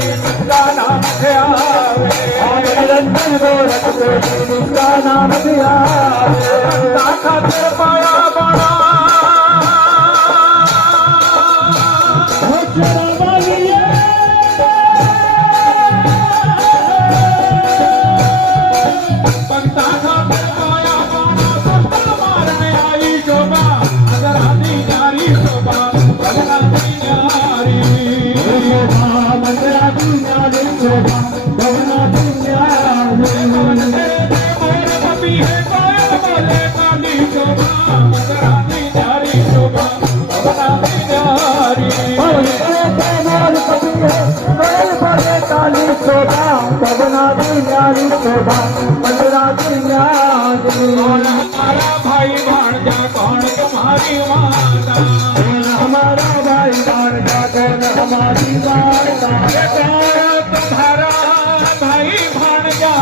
जिसका नाम से आवे निरंजन गोरख पे जिसका नाम दिया खातिर पाया बड़ा पंता खातिर पाया बड़ा सत्ता मारने आई शोभा अगर आदि नारी शोभा भगवती नारी मंगलाती न्यारी शोभा भगवती न्यारी मोर कवि है कोयल बोले काली शोभा मगराती नारी शोभा भगवती नारी काली शोभा भगवती न्यारी शोभा मंगलाती न्यारी हमारा भाई भाणजा कौन तुम्हारी माता हमारा भाई भाणजा कौन हमारी माता तुम्हारा भाई भाणजा